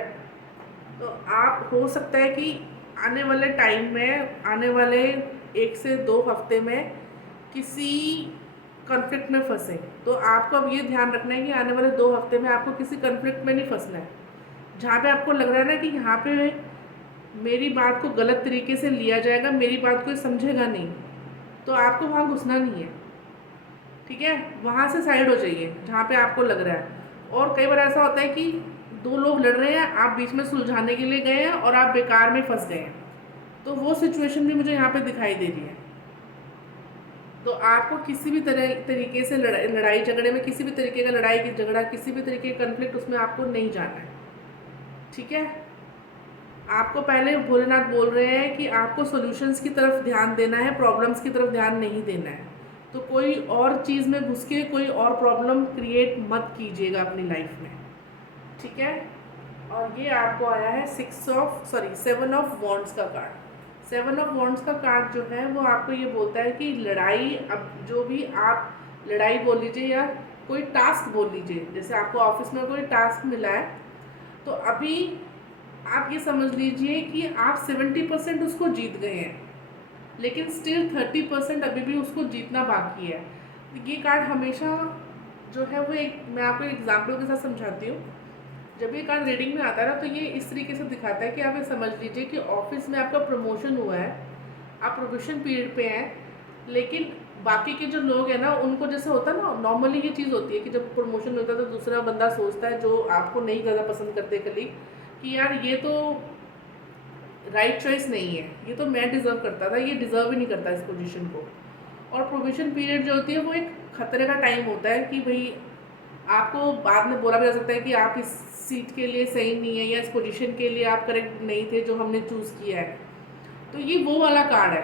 तो आप हो सकता है कि आने वाले टाइम में, आने वाले 1 से 2 हफ्ते में किसी कॉन्फ्लिक्ट में फंसे। तो आपको अब ये ध्यान रखना है कि आने वाले 2 हफ्ते में आपको किसी कॉन्फ्लिक्ट में नहीं फंसना है, जहाँ पे आपको लग रहा है ना कि यहाँ पे मेरी बात को गलत तरीके से लिया जाएगा, मेरी बात कोई समझेगा नहीं, तो आपको वहाँ घुसना नहीं है, ठीक है। वहाँ से साइड हो जाइए जहाँ पे आपको लग रहा है। और कई बार ऐसा होता है कि 2 लोग लड़ रहे हैं, आप बीच में सुलझाने के लिए गए हैं और आप बेकार में फंस गए हैं, तो वो सिचुएशन भी मुझे यहाँ पे दिखाई दे रही है। तो आपको किसी भी तरीके से लड़ाई झगड़े में, किसी भी तरीके का लड़ाई की झगड़ा, किसी भी तरीके का कन्फ्लिक्ट, उसमें आपको नहीं जाना है, ठीक है। आपको पहले भोलेनाथ बोल रहे हैं कि आपको सॉल्यूशंस की तरफ ध्यान देना है, प्रॉब्लम्स की तरफ ध्यान नहीं देना है। तो कोई और चीज़ में घुस के कोई और प्रॉब्लम क्रिएट मत कीजिएगा अपनी लाइफ में, ठीक है। और ये आपको आया है 7 ऑफ वॉन्ड्स का कार्ड। 7 ऑफ वॉन्ड्स का कार्ड जो है वो आपको ये बोलता है कि लड़ाई, अब जो भी आप लड़ाई बोल लीजिए या कोई टास्क बोल लीजिए, जैसे आपको ऑफिस में कोई टास्क मिला है, तो अभी आप ये समझ लीजिए कि आप 70% उसको जीत गए हैं, लेकिन स्टिल 30% अभी भी उसको जीतना बाकी है। ये कार्ड हमेशा जो है वो एक, मैं आपको एग्जाम्पल के साथ समझाती हूँ। जब ये कार्ड रीडिंग में आता है ना, तो ये इस तरीके से दिखाता है कि आप ये समझ लीजिए कि ऑफिस में आपका प्रमोशन हुआ है, आप प्रोबेशन पीरियड पे हैं, लेकिन बाकी के जो लोग हैं ना, उनको जैसे होता है ना, नॉर्मली ये चीज़ होती है कि जब प्रमोशन होता है तो दूसरा बंदा सोचता है, जो आपको नहीं ज़्यादा पसंद करते कलीग, कि यार ये तो राइट चॉइस नहीं है, ये तो मैं डिज़र्व करता था, ये डिज़र्व ही नहीं करता इस पोजीशन को। और प्रोबेशन पीरियड जो होती है वो एक खतरे का टाइम होता है कि भाई आपको बाद में बोला भी जा सकता है कि आप इस सीट के लिए सही नहीं है, या इस पोजीशन के लिए आप करेक्ट नहीं थे जो हमने चूज़ किया है। तो ये वो वाला कार्ड है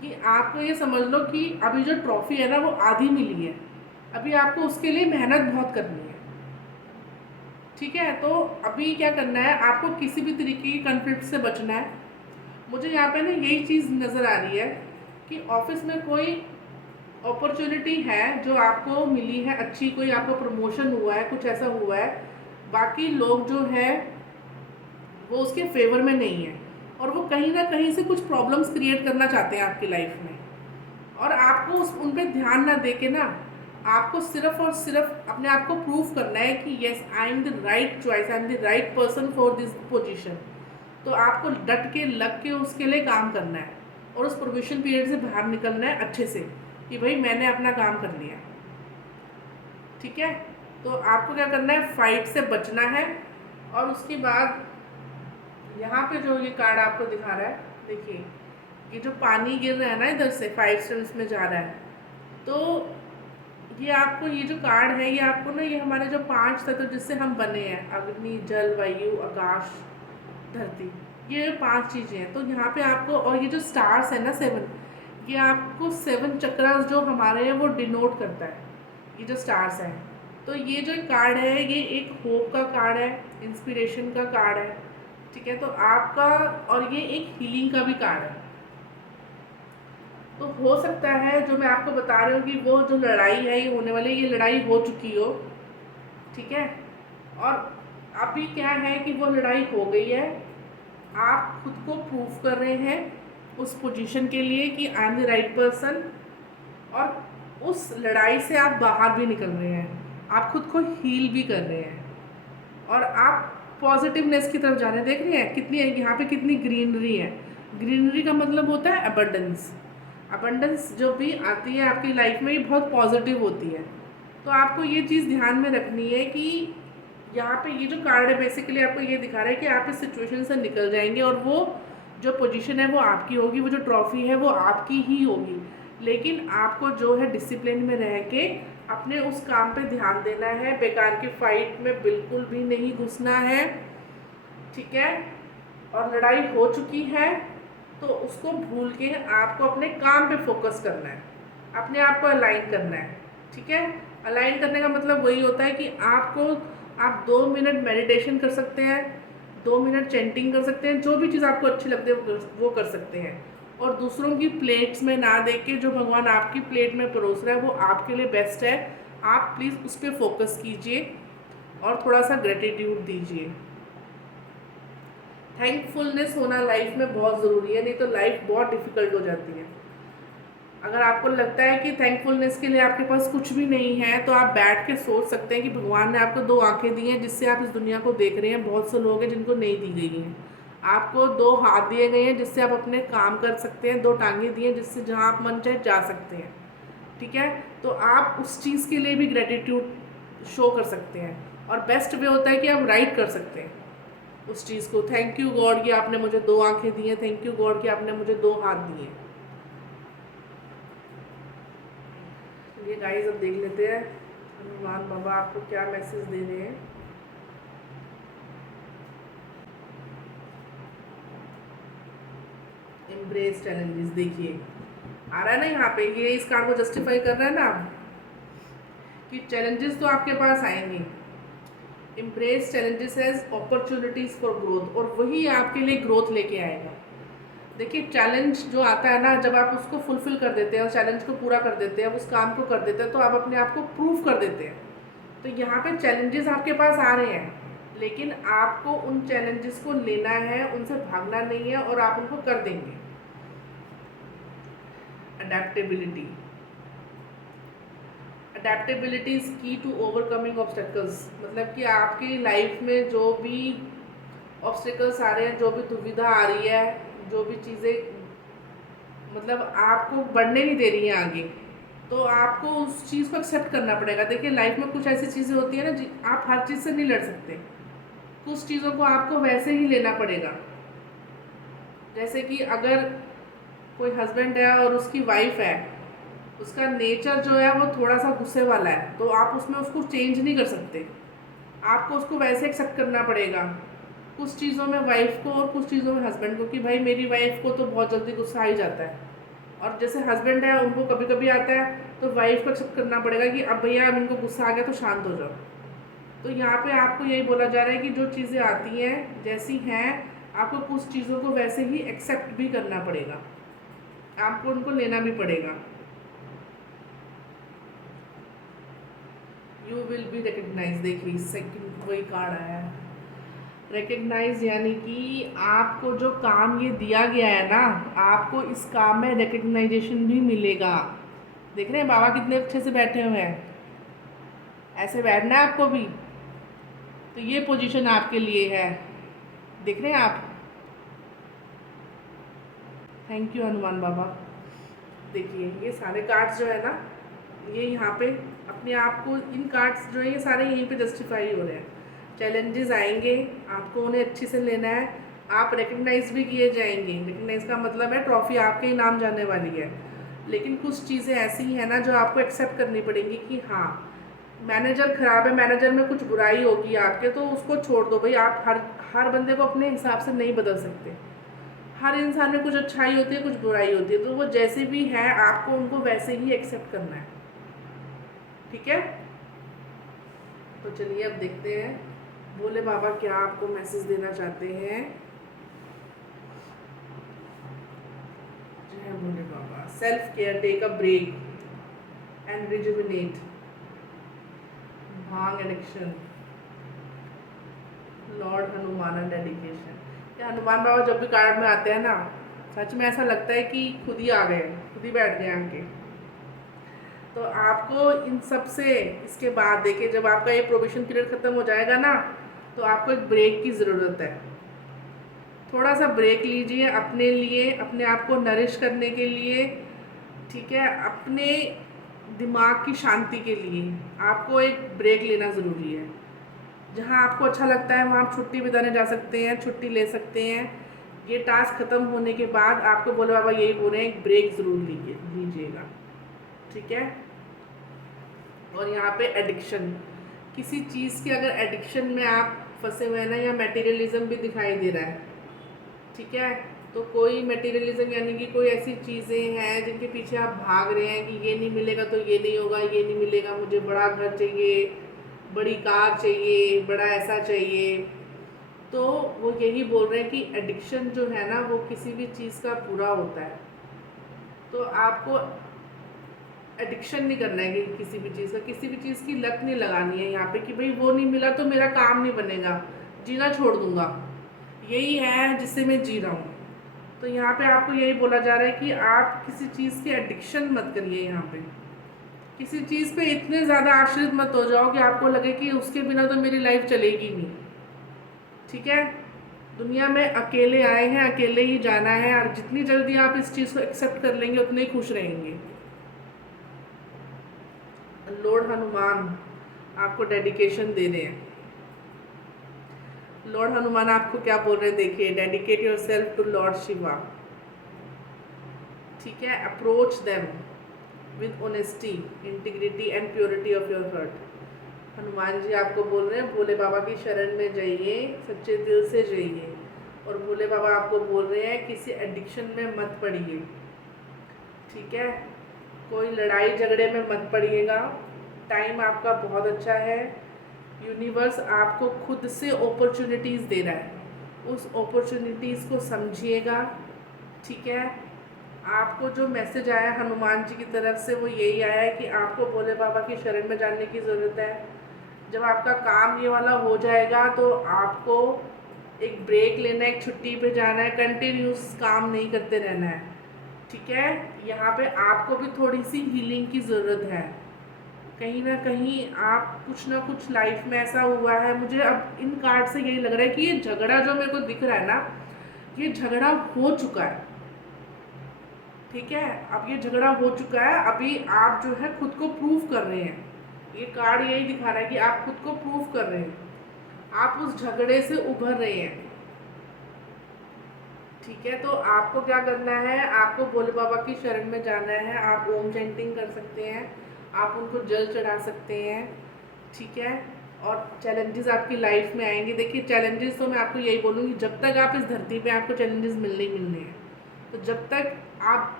कि आपको ये समझ लो कि अभी जो ट्रॉफी है ना वो आधी मिली है, अभी आपको उसके लिए मेहनत बहुत करनी है, ठीक है। तो अभी क्या करना है, आपको किसी भी तरीके की कन्फ्लिक्ट से बचना है। मुझे यहाँ पे ना यही चीज़ नज़र आ रही है कि ऑफिस में कोई अपॉर्चुनिटी है जो आपको मिली है अच्छी, कोई आपका प्रमोशन हुआ है, कुछ ऐसा हुआ है, बाकी लोग जो है वो उसके फेवर में नहीं है, और वो कहीं ना कहीं से कुछ प्रॉब्लम्स क्रिएट करना चाहते हैं आपकी लाइफ में, और आपको उन पर ध्यान ना दे के ना, आपको सिर्फ और सिर्फ अपने आप को प्रूव करना है कि yes I am the right choice, I am the right person for this position. तो आपको डट के लग के उसके लिए काम करना है, और उस प्रोबेशन पीरियड से बाहर निकलना है अच्छे से, कि भाई मैंने अपना काम कर लिया, ठीक है। तो आपको क्या करना है, फाइट से बचना है। और उसके बाद यहाँ पे जो ये कार्ड आपको दिखा रहा है, देखिए ये जो पानी गिर रहा है ना इधर से 5 स्टेप्स में जा रहा है, तो ये आपको ये जो कार्ड है, ये आपको ना, ये हमारे जो 5 तत्व जिससे हम बने हैं, अग्नि, जल, वायु, आकाश, धरती, ये 5 चीज़ें हैं। तो यहाँ पे आपको, और ये जो स्टार्स है ना 7, ये आपको 7 चक्रास जो हमारे हैं वो डिनोट करता है, ये जो स्टार्स हैं। तो ये जो कार्ड है ये एक होप का कार्ड है, इंस्पिरेशन का कार्ड है, ठीक है। तो आपका, और ये एक हीलिंग का भी कार्ड है। तो हो सकता है जो मैं आपको बता रही हूँ कि वो जो लड़ाई है ये होने वाली, ये लड़ाई हो चुकी हो, ठीक है। और अभी क्या है कि वो लड़ाई हो गई है, आप खुद को प्रूव कर रहे हैं उस पोजीशन के लिए कि I am the right person, और उस लड़ाई से आप बाहर भी निकल रहे हैं, आप खुद को हील भी कर रहे हैं, और आप पॉजिटिवनेस की तरफ जा रहे हैं। देख रहे हैं कितनी यहाँ पे कितनी ग्रीनरी है। ग्रीनरी का मतलब होता है अबंडेंस। अबंडेंस जो भी आती है आपकी लाइफ में ये बहुत पॉजिटिव होती है। तो आपको ये चीज़ ध्यान में रखनी है कि यहाँ पे ये जो कार्ड है बेसिकली आपको ये दिखा रहा है कि आप इस सिचुएशन से निकल जाएंगे, और वो जो पोजीशन है वो आपकी होगी, वो जो ट्रॉफी है वो आपकी ही होगी। लेकिन आपको जो है डिसिप्लिन में रह के अपने उस काम पे ध्यान देना है, बेकार की फाइट में बिल्कुल भी नहीं घुसना है, ठीक है। और लड़ाई हो चुकी है तो उसको भूल के आपको अपने काम पे फोकस करना है, अपने आप को अलाइन करना है, ठीक है। अलाइन करने का मतलब वही होता है कि आप 2 मिनट मेडिटेशन कर सकते हैं, 2 मिनट चैंटिंग कर सकते हैं, जो भी चीज़ आपको अच्छी लगती है वो कर सकते हैं। और दूसरों की प्लेट्स में ना देख के जो भगवान आपकी प्लेट में परोस रहा है वो आपके लिए बेस्ट है। आप प्लीज़ उस पर फोकस कीजिए और थोड़ा सा ग्रेटिट्यूड दीजिए। थैंकफुलनेस होना लाइफ में बहुत ज़रूरी है, नहीं तो लाइफ बहुत डिफ़िकल्ट हो जाती है। अगर आपको लगता है कि थैंकफुलनेस के लिए आपके पास कुछ भी नहीं है, तो आप बैठ के सोच सकते हैं कि भगवान ने आपको 2 आंखें दी हैं जिससे आप इस दुनिया को देख रहे हैं। बहुत से लोग हैं जिनको नहीं दी गई हैं। आपको 2 हाथ दिए गए हैं जिससे आप अपने काम कर सकते हैं, 2 टांगें दी हैं जिससे जहाँ आप मन चाहे जा सकते हैं, ठीक है। तो आप उस चीज़ के लिए भी ग्रेटिट्यूड शो कर सकते हैं, और बेस्ट वे होता है कि आप राइट कर सकते हैं उस चीज़ को। थैंक यू गॉड कि आपने मुझे 2 आंखें दी हैं, थैंक यू गॉड कि आपने मुझे 2 हाथ दिए। ये गाइस अब देख लेते हैं हनुमान बाबा आपको क्या मैसेज दे रहे हैं। एम्ब्रेस चैलेंजेस, देखिए आ रहा है ना यहाँ पे, ये इस कार्ड को जस्टिफाई कर रहा है ना कि चैलेंजेस तो आपके पास आएंगे, embrace challenges as opportunities for growth, और वही आपके लिए ग्रोथ लेके आएगा। देखिए चैलेंज जो आता है ना, जब आप उसको फुलफिल कर देते हैं, उस चैलेंज को पूरा कर देते हैं, उस काम को कर देते हैं, तो आप अपने आप को प्रूव कर देते हैं। तो यहाँ पे चैलेंजेस आपके पास आ रहे हैं, लेकिन आपको उन चैलेंजेस को लेना है, उनसे भागना नहीं है, और आप उनको कर देंगे। अडेप्टेबिलिटी, अडेप्टेबिलिटी इज की टू ओवरकमिंग ऑब्स्टेकल्स, मतलब कि आपकी लाइफ में जो भी ऑब्स्टेकल्स आ रहे हैं, जो भी दुविधा आ रही है, जो भी चीज़ें मतलब आपको बढ़ने नहीं दे रही हैं आगे, तो आपको उस चीज़ को एक्सेप्ट करना पड़ेगा। देखिए लाइफ में कुछ ऐसी चीज़ें होती है ना, आप हर चीज़ से नहीं लड़ सकते, कुछ चीज़ों को आपको वैसे ही लेना पड़ेगा। जैसे कि अगर कोई हस्बैंड है और उसकी वाइफ है, उसका नेचर जो है वो थोड़ा सा गुस्से वाला है, तो आप उसमें उसको चेंज नहीं कर सकते, आपको उसको वैसे एक्सेप्ट करना पड़ेगा। कुछ चीज़ों में वाइफ को और कुछ चीज़ों में हस्बैंड को, कि भाई मेरी वाइफ को तो बहुत जल्दी गुस्सा आ ही जाता है, और जैसे हस्बैंड है उनको कभी कभी आता है, तो वाइफ को एक्सेप्ट करना पड़ेगा कि अब भैया अब इनको गुस्सा आ गया तो शांत हो जाओ। तो यहाँ पे आपको यही बोला जा रहा है कि जो चीज़ें आती हैं जैसी हैं, आपको कुछ चीज़ों को वैसे ही एक्सेप्ट भी करना पड़ेगा, आपको उनको लेना भी पड़ेगा। यू विल बी रिकग्नाइज, देखिए सेकंड वही कार्ड आया है, रिकग्नाइज, यानी कि आपको जो काम ये दिया गया है ना, आपको इस काम में रिकग्नाइजेशन भी मिलेगा। देख रहे हैं बाबा कितने अच्छे से बैठे हुए हैं, ऐसे बैठना है आपको भी, तो ये पोजीशन आपके लिए है, देख रहे हैं आप। थैंक यू हनुमान बाबा। देखिए ये सारे कार्ड्स जो है ना, ये यहाँ पे अपने आप को, इन कार्ड्स जो है ये सारे यहीं पे जस्टिफाई हो रहे हैं। चैलेंजेस आएंगे, आपको उन्हें अच्छे से लेना है, आप रिकग्नाइज भी किए जाएंगे, रिकग्नाइज का मतलब है ट्रॉफी आपके ही नाम जाने वाली है। लेकिन कुछ चीज़ें ऐसी हैं ना जो आपको एक्सेप्ट करनी पड़ेंगी कि हाँ मैनेजर ख़राब है, मैनेजर में कुछ बुराई होगी आपके, तो उसको छोड़ दो भाई। आप हर बंदे को अपने हिसाब से नहीं बदल सकते, हर इंसान में कुछ अच्छाई होती है, कुछ बुराई होती है, तो वो जैसे भी है आपको उनको वैसे ही एक्सेप्ट करना है, ठीक है। तो चलिए अब देखते हैं भोले बाबा क्या आपको मैसेज देना चाहते हैं। जय Bhole Baba. Self care, take a break and rejuvenate, bhang addiction, lord Hanuman and dedication. ये हनुमान बाबा जब भी कार्ड में आते हैं ना, सच में ऐसा लगता है कि खुद ही आ गए, खुद ही बैठ गए आके। तो आपको इन सब से इसके बाद देखिए, जब आपका ये प्रोबेशन पीरियड ख़त्म हो जाएगा ना, तो आपको एक ब्रेक की ज़रूरत है। थोड़ा सा ब्रेक लीजिए अपने लिए, अपने आप को नरिश करने के लिए, ठीक है, अपने दिमाग की शांति के लिए आपको एक ब्रेक लेना ज़रूरी है। जहाँ आपको अच्छा लगता है वहाँ आप छुट्टी बिताने जा सकते हैं, छुट्टी ले सकते हैं। ये टास्क ख़त्म होने के बाद आपको बोले बाबा यही बोल रहे हैं, एक ब्रेक ज़रूर लीजिएगा, ठीक है। और यहाँ पे एडिक्शन, किसी चीज़ के अगर एडिक्शन में आप फंसे हुए हैं ना, या मटेरियलिज्म भी दिखाई दे रहा है, ठीक है, तो कोई मटेरियलिज्म यानी कि कोई ऐसी चीज़ें हैं जिनके पीछे आप भाग रहे हैं कि ये नहीं मिलेगा तो ये नहीं होगा, ये नहीं मिलेगा, मुझे बड़ा घर चाहिए, बड़ी कार चाहिए, बड़ा ऐसा चाहिए, तो वो यही बोल रहे हैं कि एडिक्शन जो है ना वो किसी भी चीज़ का पूरा होता है। तो आपको एडिक्शन नहीं करना है कि किसी भी चीज़ का, किसी भी चीज़ की लत नहीं लगानी है यहाँ पे कि भाई वो नहीं मिला तो मेरा काम नहीं बनेगा, जीना छोड़ दूँगा, यही है जिससे मैं जी रहा हूँ। तो यहाँ पे आपको यही बोला जा रहा है कि आप किसी चीज़ की एडिक्शन मत करिए, यहाँ पे किसी चीज़ पे इतने ज़्यादा आश्रित मत हो जाओ कि आपको लगे कि उसके बिना तो मेरी लाइफ चलेगी नहीं, ठीक है। दुनिया में अकेले आए हैं, अकेले ही जाना है, और जितनी जल्दी आप इस चीज़ को एक्सेप्ट कर लेंगे उतने ही खुश रहेंगे। लॉर्ड हनुमान आपको डेडिकेशन दे रहे हैं। लॉर्ड हनुमान आपको क्या बोल रहे हैं, देखिए, dedicate yourself to lord Shiva, ठीक है। Approach them with honesty, integrity and purity of your heart. Hanuman ji आपको बोल रहे हैं भोले बाबा की शरण में जाइए, सच्चे दिल से जाइए, और भोले बाबा आपको बोल रहे हैं किसी एडिक्शन में मत पड़िए, ठीक है, कोई लड़ाई झगड़े में मत पड़िएगा, टाइम आपका बहुत अच्छा है। यूनिवर्स आपको खुद से अपॉर्चुनिटीज़ दे रहा है, उस अपॉर्चुनिटीज़ को समझिएगा। ठीक है, आपको जो मैसेज आया हनुमान जी की तरफ से वो यही आया है कि आपको भोले बाबा की शरण में जाने की ज़रूरत है। जब आपका काम ये वाला हो जाएगा तो आपको एक ब्रेक लेना है, एक छुट्टी पे जाना है, कंटिन्यूस काम नहीं करते रहना है। ठीक है, यहाँ पे आपको भी थोड़ी सी हीलिंग की ज़रूरत है। कहीं ना कहीं आप कुछ ना कुछ लाइफ में ऐसा हुआ है, मुझे अब इन कार्ड से यही लग रहा है कि ये झगड़ा जो मेरे को दिख रहा है ना, ये झगड़ा हो चुका है। ठीक है, अब ये झगड़ा हो चुका है, अभी आप जो है खुद को प्रूव कर रहे हैं। ये कार्ड यही दिखा रहा है कि आप खुद को प्रूव कर रहे हैं, आप उस झगड़े से उभर रहे हैं। ठीक है, तो आपको क्या करना है, आपको भोले बाबा की शरण में जाना है। आप ओम चैंटिंग कर सकते हैं, आप उनको जल चढ़ा सकते हैं। ठीक है, और चैलेंजेस आपकी लाइफ में आएंगे। देखिए, चैलेंजेस तो मैं आपको यही बोलूँगी, जब तक आप इस धरती पे आपको चैलेंजेस मिलने ही मिलने हैं। तो जब तक आप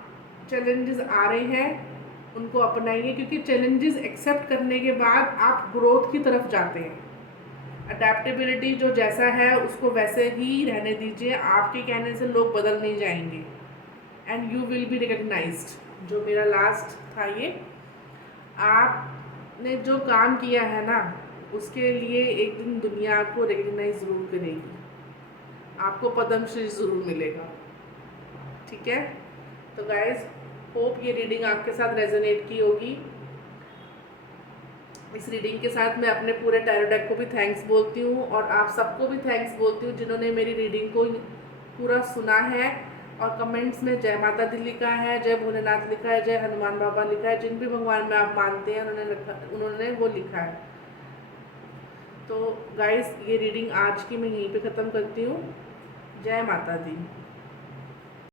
चैलेंजेस आ रहे हैं उनको अपनाइए, क्योंकि चैलेंजेस एक्सेप्ट करने के बाद आप ग्रोथ की तरफ जाते हैं। अडेप्टेबिलिटी जो जैसा है उसको वैसे ही रहने दीजिए, आपके कहने से लोग बदल नहीं जाएंगे and you will be recognised. जो मेरा लास्ट था ये, आपने जो काम किया है ना उसके लिए एक दिन दुनिया आपको रिकग्नाइज ज़रूर करेगी, आपको पद्मश्री ज़रूर मिलेगा। ठीक है, तो गाइज होप ये रीडिंग आपके साथ रेजोनेट की होगी। इस रीडिंग के साथ मैं अपने पूरे टैरो डेक को भी थैंक्स बोलती हूँ और आप सबको भी थैंक्स बोलती हूँ जिन्होंने मेरी रीडिंग को पूरा सुना है और कमेंट्स में जय माता दी लिखा है, जय भोलेनाथ लिखा है, जय हनुमान बाबा लिखा है। जिन भी भगवान में आप मानते हैं उन्होंने वो लिखा है। तो गाइस, ये रीडिंग आज की मैं यहीं पे ख़त्म करती हूँ। जय माता दी।